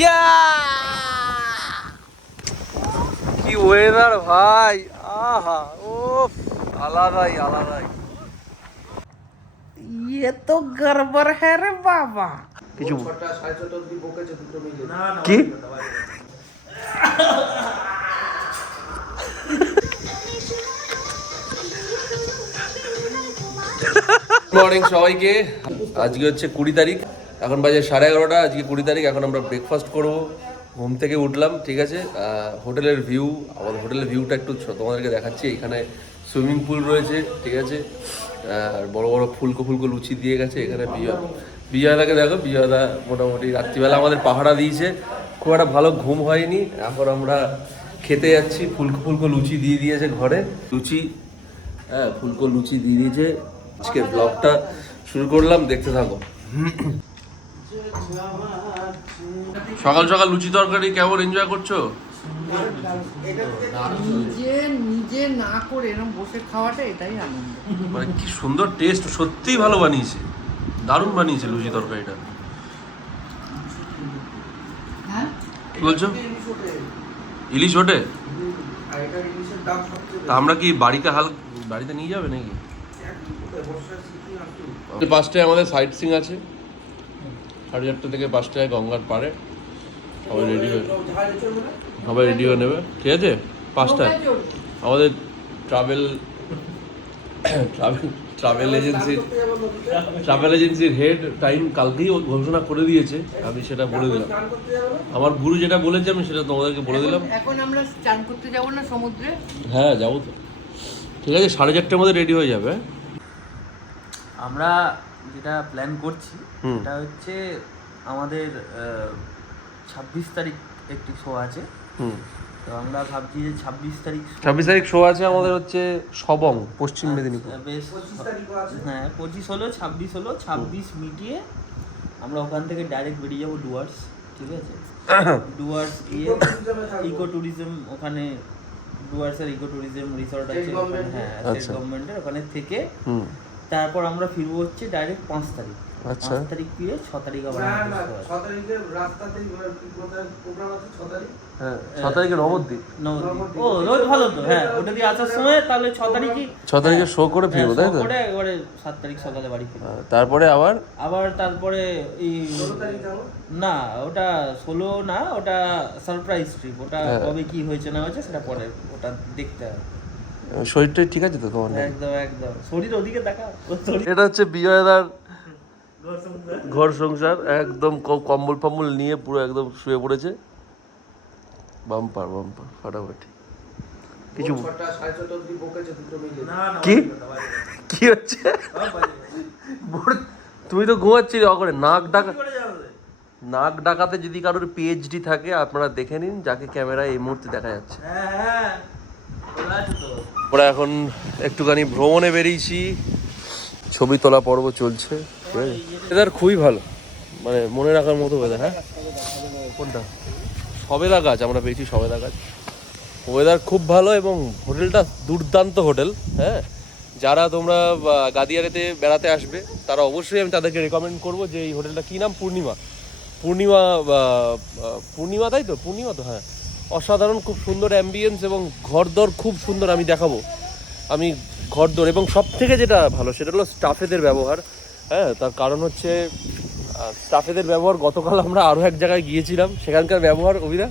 ইয়া কি ওয়েদার ভাই, আহা ও আলাদাই আলাদাই। ये तो गड़बड़ है रे बाबा। কিছু কি মর্নিং সবাইকে। আজকে হচ্ছে 20 তারিখ, এখন বাজে 11:30। আজকে 20 তারিখ। এখন আমরা ব্রেকফাস্ট করব। ঘুম থেকে উঠলাম, ঠিক আছে। হোটেলের ভিউ, আমাদের হোটেলের ভিউটা একটু তোমাদেরকে দেখাচ্ছি। এখানে সুইমিং পুল রয়েছে, ঠিক আছে। আর বড় বড় ফুলকো ফুলকো লুচি দিয়ে গেছে। এখানে বিজয়দাকে দেখো, বিজয়দা মোটামুটি রাত্রিবেলা আমাদের পাহারা দিয়েছে, খুব একটা ভালো ঘুম হয়নি। এখন আমরা খেতে যাচ্ছি। ফুলকো ফুলকো লুচি দিয়ে দিয়েছে ঘরে, লুচি, হ্যাঁ ফুলকো লুচি দিয়ে দিয়েছে। আজকে ব্লগটা শুরু করলাম, দেখতে থাকো। সকাল সকাল লুচি তরকারি কেমন এনজয় করছো? নিজে নিজে না করে এরকম বসে খাওয়াটা এটাই আনন্দ। মানে কি সুন্দর টেস্ট, সত্যিই ভালো বানিয়েছে, দারুণ বানিয়েছে লুচি তরকারিটা। হ্যাঁ কি বলছো? ইলিশ ওঠে? তা আমরা কি বাড়িতে নিয়ে যাবে নাকি? 5টায় আমাদের সাইট সিং আছে, 4:30 থেকে 5টায় গঙ্গার পাড়ে। সবাই রেডি হয়ে নেবে, ঠিক আছে। 5টায় আমাদের ট্রাভেল এজেন্সির হেড টাইম কালকেই ঘোষণা করে দিয়েছে, আমি সেটা বলে দিলাম। আমার গুরু যেটা বলেছে আমি সেটা তোমাদেরকে বলে দিলাম। এখন আমরা চান করতে যাব না সমুদ্রে? হ্যাঁ যাবো তো, ঠিক আছে। 4:30টার মধ্যে রেডি হয়ে যাবে। আমরা যেটা প্ল্যান করছি এটা হচ্ছে আমাদের 26 তারিখ একটি শো আছে। তো আমরা ভাবছি যে 26 তারিখ শো আছে আমাদের, হচ্ছে সবং, পশ্চিম মেদিনীপুর। বেশ, হ্যাঁ 25 হলো, 26 হলো, 26 মিটিয়ে আমরা ওখান থেকে ডাইরেক্ট বেরিয়ে যাবো ডুয়ার্স, ঠিক আছে। ডুয়ার্স গিয়ে ইকো ট্যুরিজম, ওখানে ডুয়ার্সের ইকো ট্যুরিজম রিসর্ট আছে, হ্যাঁ স্টেট গভর্নমেন্টের, ওখানে থেকে তারপর আমরা ফিরবো হচ্ছে ডাইরেক্ট 5 তারিখ। 5 তারিখ ফিরে 6 তারিখ আবার 6 তারিখে রাস্তাতেই প্রোগ্রাম আছে। 6 তারিখ, হ্যাঁ 6 তারিখে নবদ্বীপ। ও রোজ ভালো তো, হ্যাঁ ওটা দিয়ে আসার সময় তাহলে 6 তারিখে শো করে ফিরবো, তাই তো? করে একবারে 7 তারিখ সকালে বাড়ি ফিরবো। তারপরে তারপরে এই 16 তারিখ যাবো না, ওটা 16 না, ওটা সারপ্রাইজ ট্রিপ। ওটা কবে কি হয়েছে না হয়েছে সেটা পরে, ওটা দেখতে হবে। শরীরটা ঠিক আছে তো তোমার? একদম একদম, শরীর ওদিকে দেখা। এটা হচ্ছে বিজয়দার ঘর সংসার, একদম কম্বল ফম্বল নিয়ে পুরো একদম শুয়ে পড়েছে। বাম্পার ফাটাফাটি। কিছু 6টা 6:30 অবধি বকেছে দুটো মিলে। কি হচ্ছে? তুমি তো ঘুমাচ্ছিলে করে। নাক ডাকাতে যদি কারোর পিএইচডি থাকে আপনারা দেখে নিন, যাকে ক্যামেরায় এই মুহূর্তে দেখা যাচ্ছে। আমরা এখন একটুখানি ভ্রমণে বেরিয়েছি, ছবি তোলা পর্ব চলছে। ওয়েদার খুবই ভালো, মানে মনে রাখার মতো ওয়েদার। হ্যাঁ কোনটা? সবেদা গাছ, আমরা পেয়েছি সবেদা গাছ। ওয়েদার খুব ভালো এবং হোটেলটা দুর্দান্ত হোটেল। হ্যাঁ, যারা তোমরা গাদিয়ারেতে বেড়াতে আসবে তারা অবশ্যই, আমি তাদেরকে রেকমেন্ড করবো যে এই হোটেলটা, কী নাম? পূর্ণিমা, তাই তো? পূর্ণিমা তো, হ্যাঁ। অসাধারণ, খুব সুন্দর অ্যাম্বিয়েন্স এবং ঘরদর খুব সুন্দর। আমি দেখাবো ঘরদর, এবং সব থেকে যেটা ভালো সেটা হলো স্টাফেদের ব্যবহার। হ্যাঁ, তার কারণ হচ্ছে স্টাফেদের ব্যবহার। গতকাল আমরা আরও এক জায়গায় গিয়েছিলাম, সেখানকার ব্যবহার অভিরা,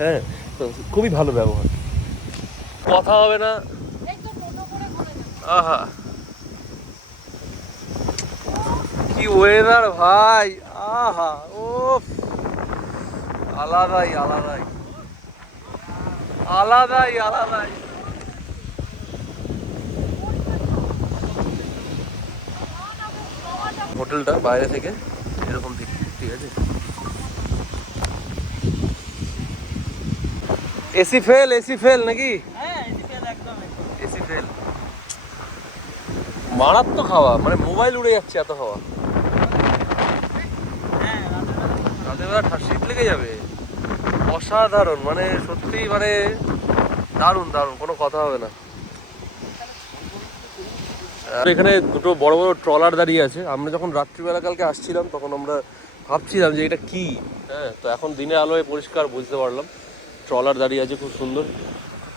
হ্যাঁ তো খুবই ভালো ব্যবহার। কথা হবে না, আহা কি ওয়েদার ভাই, আহা ও আলাদাই। হোটেলটা বাইরে থেকে এরকম দেখতে, ঠিক আছে। এসি ফেল নাকি? এসি ফেল, মারাত্মক হাওয়া, মানে মোবাইল উড়ে যাচ্ছে, এত হাওয়া। রাতের বেলা শীত লেগে যাবে। অসাধারণ, মানে সত্যি, মানে দারুণ, কোনো কথা হবে না। এখানে দুটো বড় বড় ট্রলার দাঁড়িয়ে আছে। আমরা যখন রাত্রিবেলা কালকে আসছিলাম তখন আমরা ভাবছিলাম যে এটা কি। হ্যাঁ, তো এখন দিনের আলোয় পরিষ্কার বুঝতে পারলাম। ট্রলার দাঁড়িয়ে আছে, খুব সুন্দর,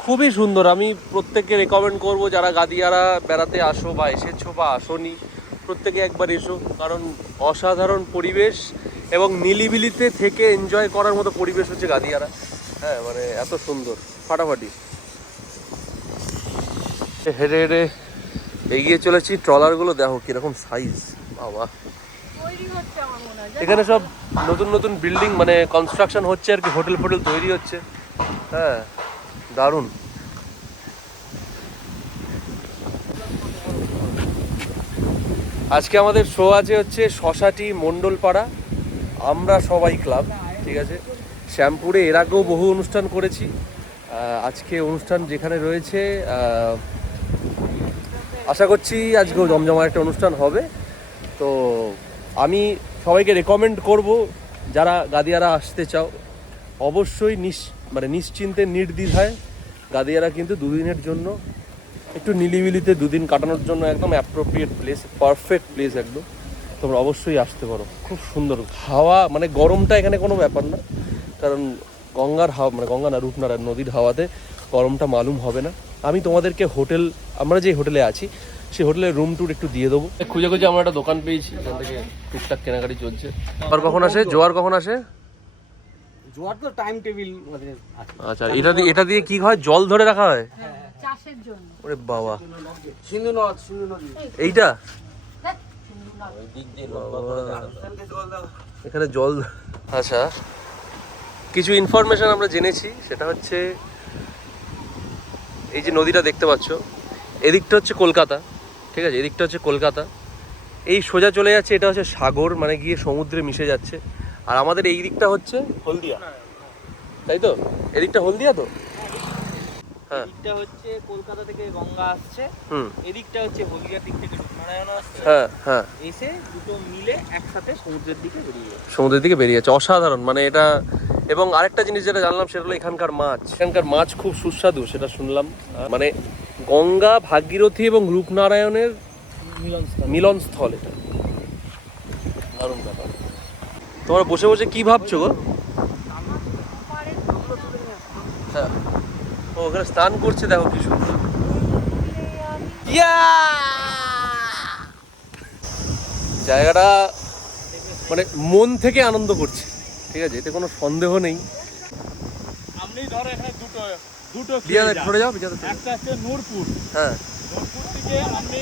খুবই সুন্দর। আমি প্রত্যেককে রেকমেন্ড করব, যারা গাদিয়ারা বেড়াতে আসো বা এসেছো বা আসোনি, প্রত্যেকে একবার এসো, কারণ অসাধারণ পরিবেশ এবং নিলিবিলিতে থেকে এনজয় করার মতো পরিবেশ হচ্ছে গাদিয়ারা। হ্যাঁ, মানে এত সুন্দর, ফাটাফাটি। হেঁটে হেঁটে এগিয়ে চলেছি। ট্রলারগুলো দেখো কিরকম সাইজ, বাবা। এখানে সব নতুন নতুন বিল্ডিং মানে কনস্ট্রাকশন হচ্ছে আর কি, হোটেল ফোটেল তৈরি হচ্ছে। হ্যাঁ, দারুণ। আজকে আমাদের শো আছে হচ্ছে শশাটি মণ্ডলপাড়া আমরা সবাই ক্লাব, ঠিক আছে। শ্যামপুরে এর আগেও বহু অনুষ্ঠান করেছি। আজকে অনুষ্ঠান যেখানে রয়েছে, আশা করছি আজকেও জমজমার একটা অনুষ্ঠান হবে। তো আমি সবাইকে রেকমেন্ড করব, যারা গাদিয়ারা আসতে চাও অবশ্যই নিশ্চিন্তে নির্দ্বিধায় গাদিয়ারা কিন্তু দুদিনের জন্য একটু নিলিবিলিতে দুদিন কাটানোর জন্য একদম অ্যাপ্রোপ্রিয়েট প্লেস, পারফেক্ট প্লেস একদম। তোমরা অবশ্যই আসতে পারো, খুব সুন্দর হাওয়া, মানে গরমটা এখানে কোনো ব্যাপার না, কারণ গঙ্গার হাওয়া, মানে গঙ্গা না, রূপনারায়ণ নদীর হাওয়াতে গরমটা মালুম হবে না। আমি তোমাদেরকে আমরা যে হোটেলে আছি সেই হোটেলের রুম ট্যুর একটু দিয়ে দেবো। খুঁজে খুঁজে আমরা একটা দোকান পেয়েছি, এখান থেকে টুকটাক কেনাকাটি চলছে। জোয়ার কখন আসে? জোয়ার কখন আসে? জোয়ার তো টাইম টেবিল আচ্ছা, এটা দিয়ে কি হয়? জল ধরে রাখা হয় চাষের জন্য। ওরে বাবা, সিন্ধু নদী এইটা এখানে জল। আচ্ছা, কিছু ইনফরমেশন আমরা জেনেছি, সেটা হচ্ছে এই যে নদীটা দেখতে পাচ্ছ, এদিকটা হচ্ছে কলকাতা, ঠিক আছে, এদিকটা হচ্ছে কলকাতা, এই সোজা চলে যাচ্ছে, এটা হচ্ছে সাগর, মানে গিয়ে সমুদ্রে মিশে যাচ্ছে। আর আমাদের এই দিকটা হচ্ছে হলদিয়া, তাই তো? এদিকটা হলদিয়া তো? হ্যাঁ, এদিকটা হচ্ছে কলকাতা থেকে গঙ্গা আসছে, এদিকটা হচ্ছে হলদিয়ার দিক থেকে রূপনারায়ণ আসছে। হ্যাঁ হ্যাঁ, এসে দুটো মিলে একসাথে সমুদ্রের দিকে বেরিয়ে যাচ্ছে। অসাধারণ, মানে এটা। এবং আরেকটা জিনিস যেটা জানলাম সেটা হলো এখানকার মাছ খুব সুস্বাদু, সেটা শুনলাম। মানে গঙ্গা, ভাগীরথী এবং রূপনারায়ণের মিলনস্থল এটা। দারুণ ব্যাপার। তোমরা বসে বসে কি ভাবছো গো? হ্যাঁ, ও ওখানে স্নান করছে, দেখো কি সুন্দর। জায়গাটা মানে মন থেকে আনন্দ করছে, ঠিক আছে, এতে কোনো সন্দেহ নেই। আপনি ধরো এখানে দুটো সরে যাও, একটা হচ্ছে নূরপুর, হ্যাঁ, নূরপুর থেকে আপনি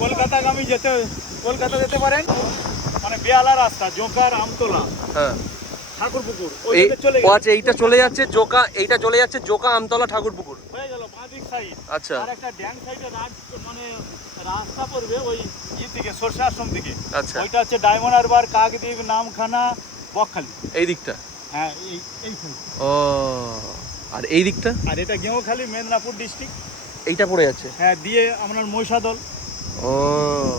কলকাতাগামী কলকাতা যেতে পারেন, মানে বেয়ালা রাস্তা, জোকার, আমতলা, হ্যাঁ, ঠাকুরপুকুর, এইটা চলে যাচ্ছে জোকা, আমতলা, ঠাকুরপুকুর হয়ে গেল বাঁ দিক সাইড। আচ্ছা, আর একটা ড্যাম সাইডে মানে রাস্তা পড়বে ওই দিকে, সরষে আশ্রম দিকে। আচ্ছা, ওইটা হচ্ছে ডায়মন্ড হারবার, কাকদ্বীপ, নামখানা, বকখালি, এই দিকটা। হ্যাঁ, এই ও, আর এই দিকটা? আর এটা গেঁওখালি, মেদিনীপুর ডিস্ট্রিক্ট, এইটা পড়ে যাচ্ছে। হ্যাঁ, দিয়ে আপনার মহিষাদল, ও,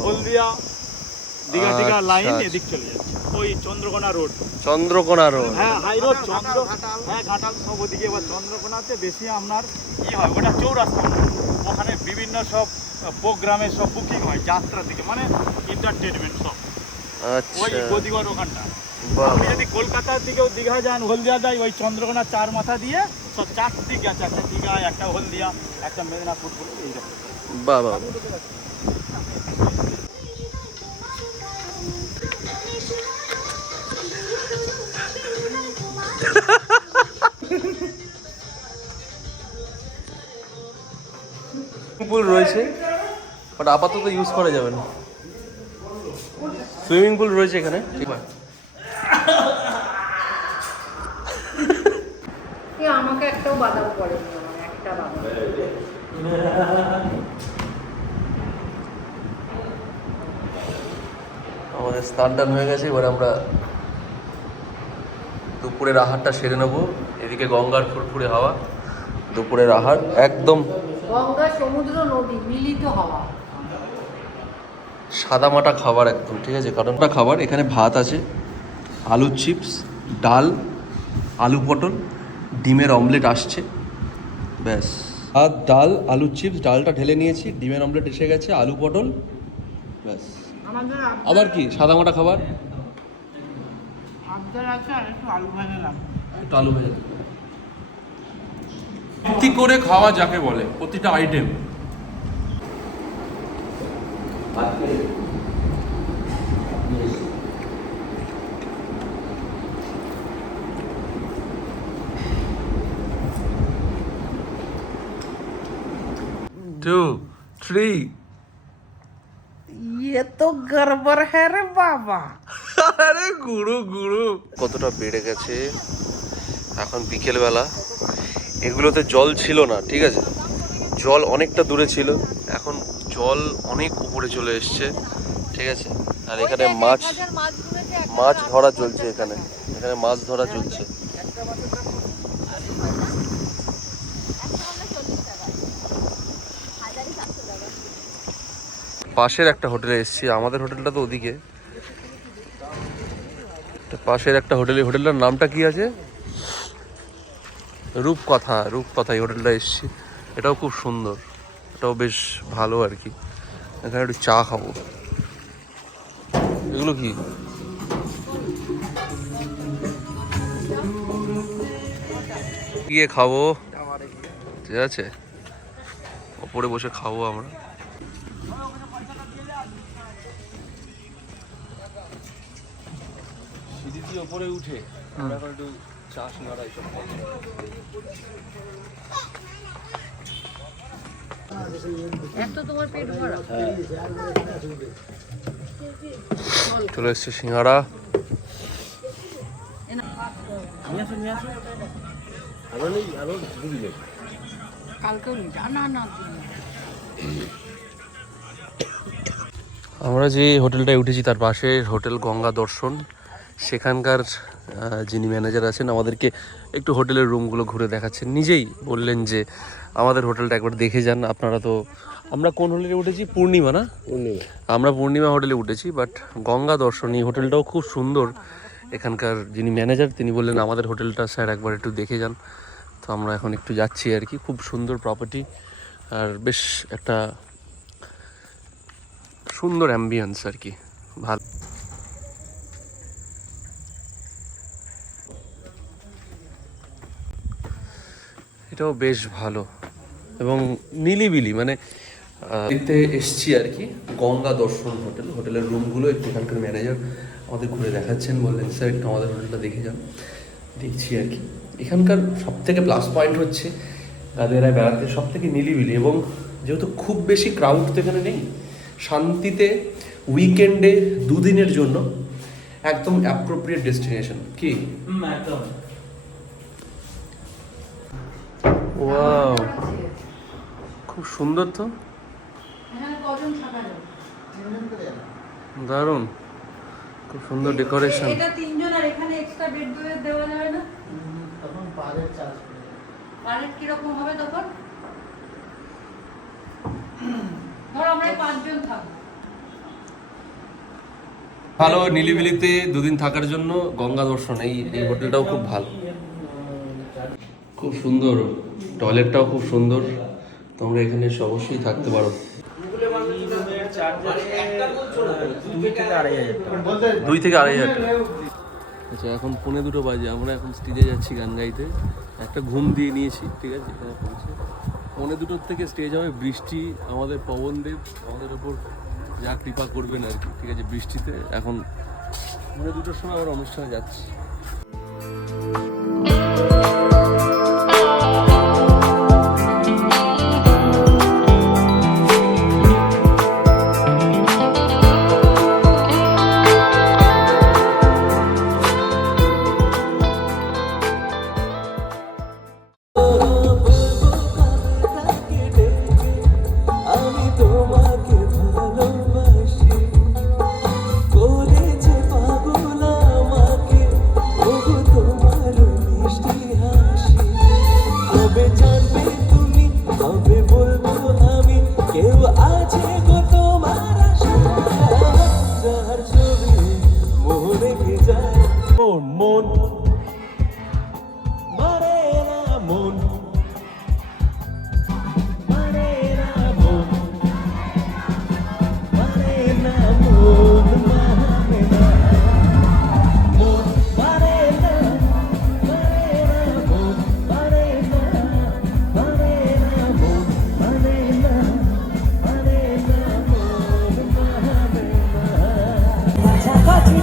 হলদিয়া, দীঘা টিঘা লাইন আচ্ছা। এদিক চলে যাচ্ছে, ওই চন্দ্রকোনা রোড, হ্যাঁ, হাই রোড, হ্যাঁ, ঘাটাল সব ওদিকে। এবার চন্দ্রকোনাতে বেশি আপনার হয়, ওটা চৌরাস্তা, ওখানে বিভিন্ন সব প্রোগ্রামের সব বুকিং হয় যাত্রা থেকে, মানে এন্টারটেনমেন্ট সব, ওই আচ্ছা, গদিঘর ওখানটা। আপনি যদি কলকাতার দিকেও দীঘা যান, হলদিয়া যায়, ওই চন্দ্রকোনা চার মাথা দিয়ে সব চারটি দিক আছে, একটা দীঘা, একটা হলদিয়া, একটা মেদিনীপুর, এইরকম। বাবা। পুল রয়েছে, বাট আপাতত ইউজ করা যাবে না। সুইমিং পুল রয়েছে এখানে, ঠিক আছে। আমাকে একটাও বাদাম পড়েনি, আমার একটা বাদাম। আমাদের স্নান টান হয়ে গেছে, এবার আমরা দুপুরের আহারটা সেরে নেবো। এদিকে গঙ্গার ফুরফুরে হাওয়া, দুপুরের আহার একদম গঙ্গা, সমুদ্র, নদী মিলিত হওয়া, সাদামাটা খাবার একদম, ঠিক আছে। কারণটা খাবার, এখানে ভাত আছে, আলুর চিপস, ডাল, আলু পটল, ডিমের অমলেট আসছে, ব্যাস। ভাত, ডাল, আলুর চিপস, ডালটা ঢেলে নিয়েছি, ডিমের অমলেট এসে গেছে, আলু পটল, ব্যাস। আমাদের আবার কি সাদামাটা খাবার, উদ্ধার আছে আর একটু আলু ভাজা লাগবে। একটু আলু ভেজে দেবো। তৃপ্তি করে খাওয়া যাকে বলে, প্রতিটা আইটেম। Two, three. ये तो गड़बड़ है रे बाबा। আরে গুরু গুরু কতটা বেড়ে গেছে এখন বিকেলবেলা। এগুলোতে জল ছিল না, ঠিক আছে, জল অনেকটা দূরে ছিল, এখন জল অনেক উপরে চলে এসছে, ঠিক আছে। আর এখানে মাছ ধরা চলছে, এখানে মাছ ধরা চলছে। পাশের একটা হোটেলে এসেছি, আমাদের হোটেলটা তো ওদিকে, পাশের একটা হোটেলটার নামটা কি আছে, রূপকথা এই হোটেলটা এসেছি। এটাও খুব সুন্দর, এটাও বেশ ভালো আর কি। এখানে একটু চা খাবো। এগুলো কি? গিয়ে খাবো, ঠিক আছে, ওপরে বসে খাবো আমরা। সিঁড়ি দিয়ে ওপরে উঠে আমরা এখন একটু চা সিঙ্গাড়া এইসব খাবো। চলে এসছে সিঙ্গাড়া। আমরা যে হোটেলটায় উঠেছি তার পাশে হোটেল গঙ্গা দর্শন। সেখানকার যিনি ম্যানেজার আছেন আমাদেরকে একটু হোটেলের রুমগুলো ঘুরে দেখাচ্ছেন, নিজেই বললেন যে আমাদের হোটেলটা একবার দেখে যান আপনারা। তো আমরা কোন হোটেলে উঠেছি? পূর্ণিমা না? আমরা পূর্ণিমা হোটেলে উঠেছি, বাট গঙ্গা দর্শন এই হোটেলটাও খুব সুন্দর। এখানকার যিনি ম্যানেজার তিনি বললেন আমাদের হোটেলটা স্যার একবার একটু দেখে যান। তো আমরা এখন একটু যাচ্ছি আর কি। খুব সুন্দর প্রপার্টি আর বেশ একটা সুন্দর অ্যাম্বিয়েন্স আর কি, ভালো। এটাও বেশ ভালো এবং নিলিবিলি, মানে দেখতে এসছি আর কি। গঙ্গা দর্শন হোটেলের রুমগুলো একটু এখানকার ম্যানেজার আমাদের ঘুরে দেখাচ্ছেন, বললেন স্যার একটু আমাদের হোটেলটা দেখে যান। দেখছি আর কি। এখানকার সব থেকে প্লাস পয়েন্ট হচ্ছে তাদের বেড়াতে সব থেকে নিলিবিলি, এবং যেহেতু খুব বেশি ক্রাউড তো এখানে নেই, শান্তিতে উইকেন্ডে 2 দিনের জন্য একদম অ্যাপ্রোপ্রিয়েট ডেস্টিনেশন। কি একদম। ওয়াও, খুব সুন্দর তো, দারুণ, খুব সুন্দর ডেকোরেশন। এটা 3 জন, আর এখানে এক্সট্রা বেড দেওয়া যাবে না? তখন পারের চার্জ পারের কি রকম হবে তখন? ধর আমরা 5 জন থাকবো। ভালো নিলিবিলিতে 2 দিন থাকার জন্য গঙ্গা দর্শন এই হোটেলটাও খুব ভালো, খুব সুন্দর। টয়লেটটাও খুব সুন্দর, তোমরা এখানে এসে অবশ্যই থাকতে পারো। 2 থেকে 2,500 টাকা। আচ্ছা, এখন 1:45 বাজে, আমরা এখন স্টেজে যাচ্ছি গান গাইতে। একটা ঘুম দিয়ে নিয়েছি, ঠিক আছে, এখানে পৌঁছে 1:45 থেকে স্টেজ হবে। বৃষ্টি, আমাদের পবনদেব আমাদের ওপর যা কৃপা করবেন আর কি, ঠিক আছে, বৃষ্টিতে। এখন 2:45 সময় আমরা অনুষ্ঠানে যাচ্ছি।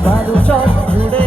বালুচর জুড়ে